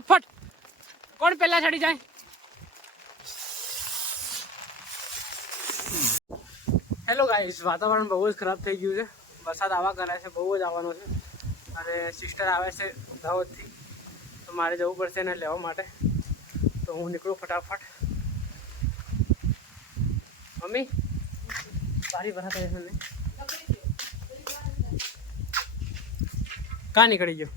ફટાફટ. કોણ પહેલા ચડી જાય? હેલો ગાઈસ વાતાવરણ બહુ જ ખરાબ થઈ ગયું છે. વરસાદ આવા કરે છે, બહુ જ આવવાનો છે. અને સિસ્ટર આવે છે દાહોદથી તો મારે જવું પડશે એને લેવા માટે. તો હું નીકળું ફટાફટ. મમ્મી? સારી વરસાદ આવે છે કાં નીકળી ગયો?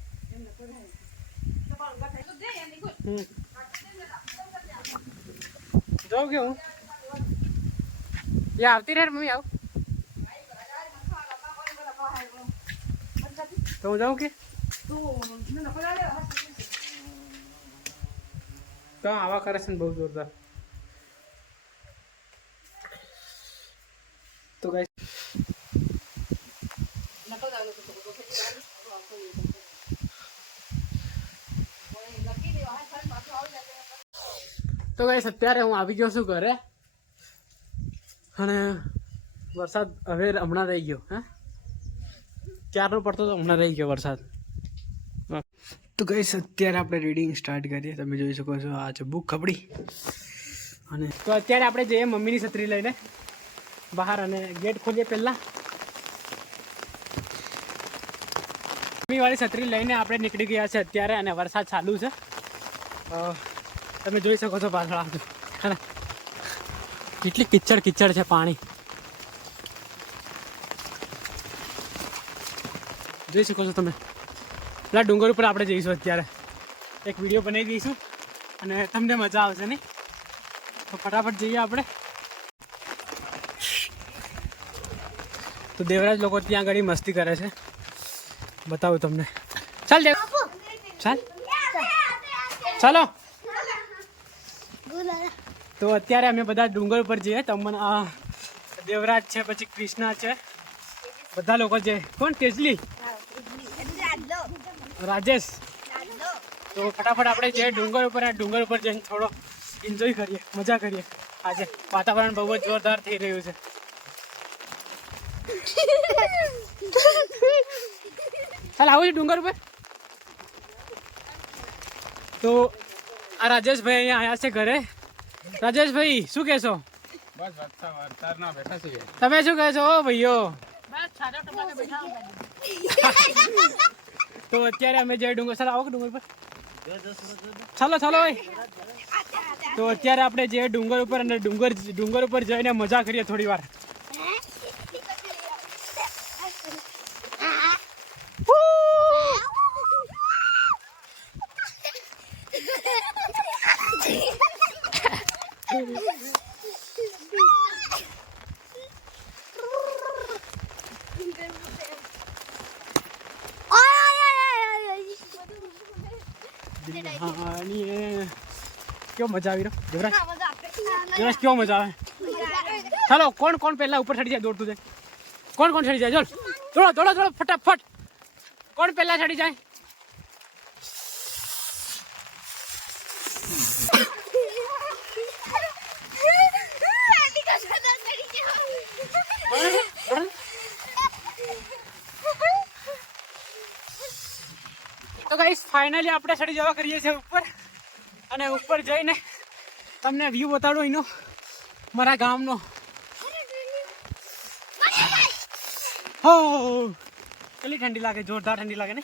જાઉં કે હું? એ આવતી રહે મમ્મી, આવ. તો હું જાઉં કે? તો આવા કરે છે ને બહુ જોરદાર. તો ગાઈસ તો ગાઈસ અત્યારે હું આવી ગયો છું ઘરે. અને વરસાદ હવે હમણાં રહી ગયો, હે? ક્યારનો પડતો તો હમણાં રહી ગયો વરસાદ. તો ગઈસ અત્યારે આપણે રીડિંગ સ્ટાર્ટ કરીએ. તમે જોઈ શકો છો, આ છે બુક ખબડી. અને તો અત્યારે આપણે જઈએ મમ્મીની છત્રી લઈને બહાર અને ગેટ ખોલીએ પહેલાં. મમ્મીવાળી છત્રી લઈને આપણે નીકળી ગયા છે અત્યારે અને વરસાદ ચાલુ છે. તમે જોઈ શકો છો પાછળ આ બધું. હે કેટલી કિચડ કિચડ છે પાણી. જોઈ શકો છો તમે. પેલા ડુંગર ઉપર આપણે જઈશું અત્યારે. એક વીડિયો બનાવી દઈશું અને તમને મજા આવશે નહીં તો ફટાફટ જઈએ આપણે. તો દેવરાજ લોકો ત્યાં આગળ મસ્તી કરે છે. બતાવું તમને. ચાલ ચાલ. ચાલો. તો અત્યારે અમે બધા ડુંગર પર જઈએ તમને આ દેવરાજ છે, પછી કૃષ્ણા છે. બધા લોકો છે કોણ? તેજલી? રાજેશ. તો ફટાફટ આપણે જઈએ ડુંગર ઉપર આ ડુંગર ઉપર જઈને થોડો એન્જોય કરીએ, મજા કરીએ. આજે વાતાવરણ બહુ જ જોરદાર થઈ રહ્યું છે. ચાલ, આવું છે ડુંગર ઉપર? તો આ રાજેશભાઈ અહીંયા આવ્યા છે ઘરે. રાજેશભાઈ શું કહેશો? તમે શું કહેશો? ઓ ભાઈઓ. તો અત્યારે અમે જે ડુંગર સર આવો ડુંગર પર. ચાલો ચાલો ભાઈ તો અત્યારે આપણે જે ડુંગર ઉપર અને ડુંગર ડુંગર ઉપર જઈને મજા કરીએ થોડી વાર હા અને એ કેવો મજા આવી રહ્યો? દેવરાજ દેવરાજ કેવો મજા આવે? ચાલો કોણ કોણ પહેલા ઉપર ચડી જાય દોડતું જાય? કોણ કોણ ચડી જાય? ચાલ દોડો દોડો દોડો ફટાફટ. કોણ પહેલા ચડી જાય? તો ગાઈસ ફાઇનલી આપણે ચડી જવા કરીએ છીએ ઉપર. અને ઉપર જઈને તમને વ્યૂ બતાડો એનો મારા ગામનો. હો કેટલી ઠંડી લાગે જોરદાર ઠંડી લાગે ને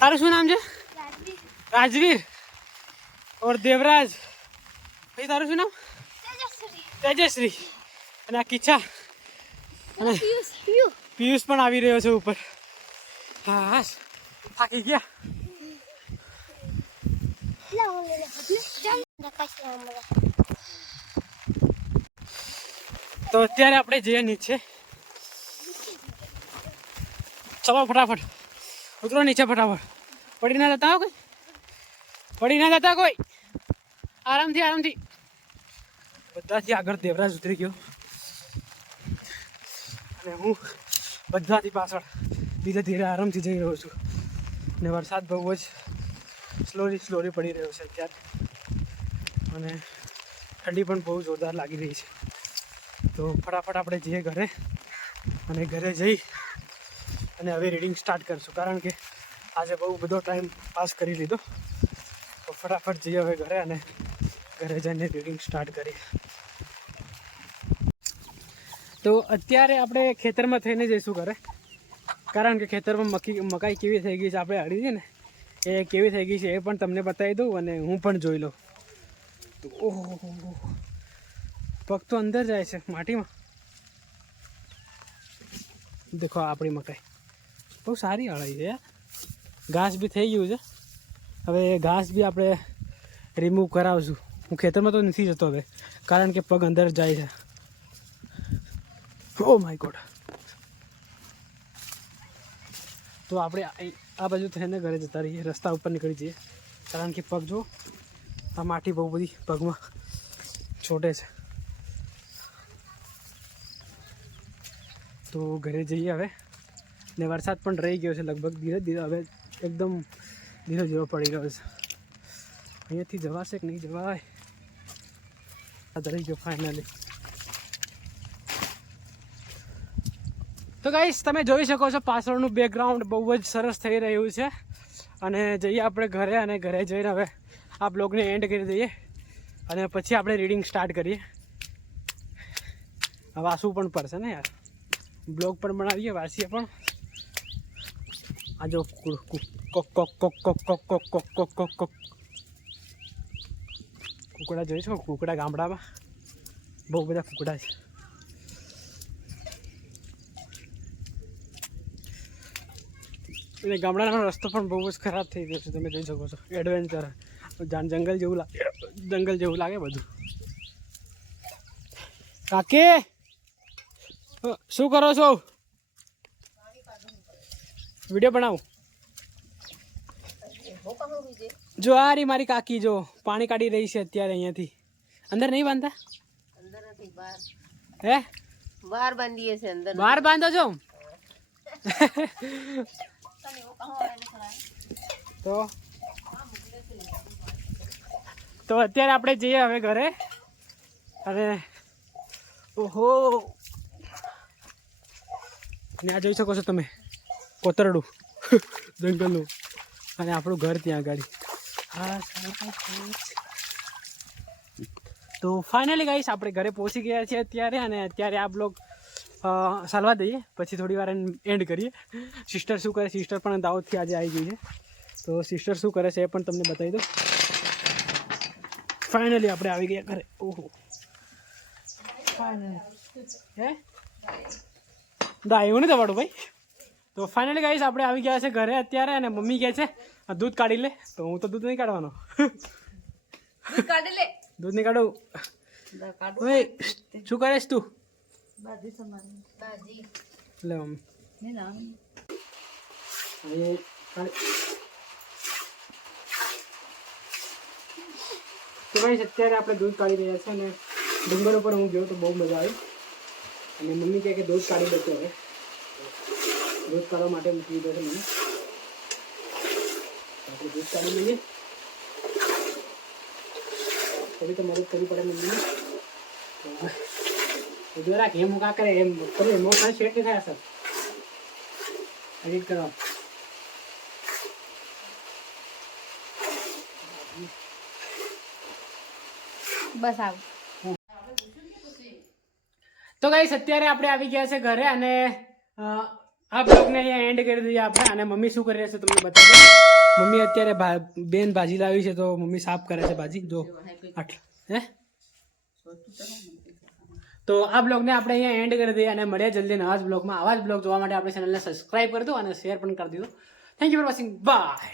તારું શું નામ છે? રાજવીર ઓર દેવરાજ. ભાઈ તારું શું નામ? તેજશ્રી અને આ કિચ્છા. અને પિયુષ પણ આવી રહ્યો છે ઉપર. હા હા થાકી ગયા. તો અત્યારે આપણે જઈએ નીચે ચલો ફટાફટ. ઉતરો નીચે ફટાફટ. પડી ના જતા કોઈ? પડી ના જતા કોઈ? આરામથી આરામથી. બધાથી આગળ દેવરાજ ઉતરી ગયો. અને હું બધાથી પાછળ ધીરે ધીરે આરામથી જઈ રહ્યો છું. ને વરસાદ બહુ જ સ્લોલી સ્લોલી પડી રહ્યો છે અત્યારે. અને ઠંડી પણ બહુ જોરદાર લાગી રહી છે. તો ફટાફટ આપણે જઈએ ઘરે અને ઘરે જઈ અને હવે રીડિંગ સ્ટાર્ટ કરીશું. કારણ કે આજે બહુ બધો ટાઈમ પાસ કરી લીધો. તો ફટાફટ જઈએ હવે ઘરે અને ઘરે જઈને રીડિંગ સ્ટાર્ટ કરીએ. તો અત્યારે આપણે ખેતરમાં થઈને જઈશું ઘરે. કારણ કે ખેતરમાં મકી, મકાઈ કેવી થઈ ગઈ છે આપણે હળી છે ને. એ કેવી થઈ ગઈ છે એ પણ તમને બતાવી દઉં અને હું પણ જોઈ લઉં. તો ઓહો. પગ તો અંદર જાય છે માટીમાં. દેખો આપણી મકાઈ. બહુ સારી અળાઈ છે ઘાસ બી થઈ ગયું છે. હવે ઘાસ બી આપણે રિમૂવ કરાવશું. હું ખેતરમાં તો નથી જતો હવે, કારણ કે પગ અંદર જાય છે. ઓ માય ગોડ તો આપણે આ- બાજુ થઈને ઘરે જતા રહીએ, રસ્તા ઉપર નીકળી જઈએ. કારણ કે પગ જો, આ માટી બહુ બધી પગમાં છોટે છે. તો ઘરે જઈએ હવે. ને વરસાદ પણ રહી ગયો છે લગભગ ધીરે ધીરે, હવે એકદમ ધીરે ધીરે પડી રહ્યો છે. અહીંયાથી જવાશે કે નહીં જવાય? આ રહી ગયો ફાઇનલી તો ગાઈસ તમે જોઈ શકો છો પાછળનું બેકગ્રાઉન્ડ બહુ જ સરસ થઈ રહ્યું છે અને જઈએ આપણે ઘરે અને ઘરે જઈને હવે આ બ્લોગને એન્ડ કરી દઈએ અને પછી આપણે રીડિંગ સ્ટાર્ટ કરીએ વાસવું પણ પડશે ને યાર બ્લોગ પણ બનાવીએ વાસીએ પણ આ જો કોક કોક કોક કોક કોક કોક કોક કોક કોક કોક કુકડા જોઈ છો કુકડા ગામડામાં બહુ બધા કુકડા છે અને ગામડાનો રસ્તો પણ બહુ જ ખરાબ થઈ ગયો છે તમે જોઈ શકો છો. એડવેન્ચર જાણ જંગલ જેવું લાગે જંગલ જેવું લાગે બધું. કાકી! શું કરો છો? વીડિયો બનાવો. જો આ રહી મારી કાકી જો પાણી કાઢી રહી છે અત્યારે અહીંયાથી. અંદર નહીં બાંધતા? હે? બહાર બાંધીએ છે અંદર બહાર બાંધો છો તો? તો અત્યારે આપણે જઈએ હવે ઘરે. અને ઓહો! ને આ જોઈ શકો છો તમે, કોતરડું, જંગલનું. અને આપણું ઘર ત્યાં આગળ. તો ફાઇનલી ગાઈશ આપણે ઘરે પહોંચી ગયા છીએ અત્યારે અને અત્યારે આ બ્લોગ ચાલવા દઈએ. પછી થોડી વાર એન્ડ કરીએ. સિસ્ટર શું કરે? સિસ્ટર પણ દાવતથી આજે આવી ગઈ છે. તો સિસ્ટર શું કરે છે એ પણ તમને બતાવી દઉં ફાઇનલી આપણે આવી ગયા ઘરે. ઓહો. ફાઇનલી હે? દા એવું નહીં તમારું ભાઈ? તો ફાઇનલી ગાઈસ આપણે આવી ગયા છે ઘરે અત્યારે અને મમ્મી કહે છે "આ દૂધ કાઢી લે. તો હું તો દૂધ નહીં કાઢવાનો. કાઢી લે. દૂધ નહીં કાઢું. ઓય શું કરેશ તું? બાજી લે મમ્મી. કાઢ- તો ભાઈ અત્યારે આપણે દૂધ કાઢી રહ્યા છે અને ડુંગર ઉપર હું ગયો તો બહુ મજા આવી. અને મમ્મી કહે કે દૂધ કાઢી દેતો હવે. દૂધ કાઢવા માટે મૂકી દીધો છે મને આપણે દૂધ કાઢી લઈએ. પછી તો મદદ કરવી પડે મમ્મીને. જો રાખ, એમ કા કરે, એમ કરે, એમ કાંઈ શેટ થાય સર એડિટ કરવા બસ આવ. તો ગાઈસ અત્યારે આપણે આવી ગયા છે ઘરે અને આ બ્લોગને અહીંયા એન્ડ કરી દઈએ આપણે અને મમ્મી શું કરી રહ્યા છે તમને બતાવો? મમ્મી અત્યારે બેન ભાજી લાવી છે તો મમ્મી સાફ કરે છે ભાજી. જો, આટલા. હે? તો આ બ્લોગને આપણે અહીંયા એન્ડ કરી દઈએ અને મળ્યા જલ્દી નવા જ બ્લોગમાં આવા જ બ્લોગ જોવા માટે આપણે ચેનલને સબસ્ક્રાઇબ કરી દો અને શેર પણ કરી દીધો. Thank you for watching bye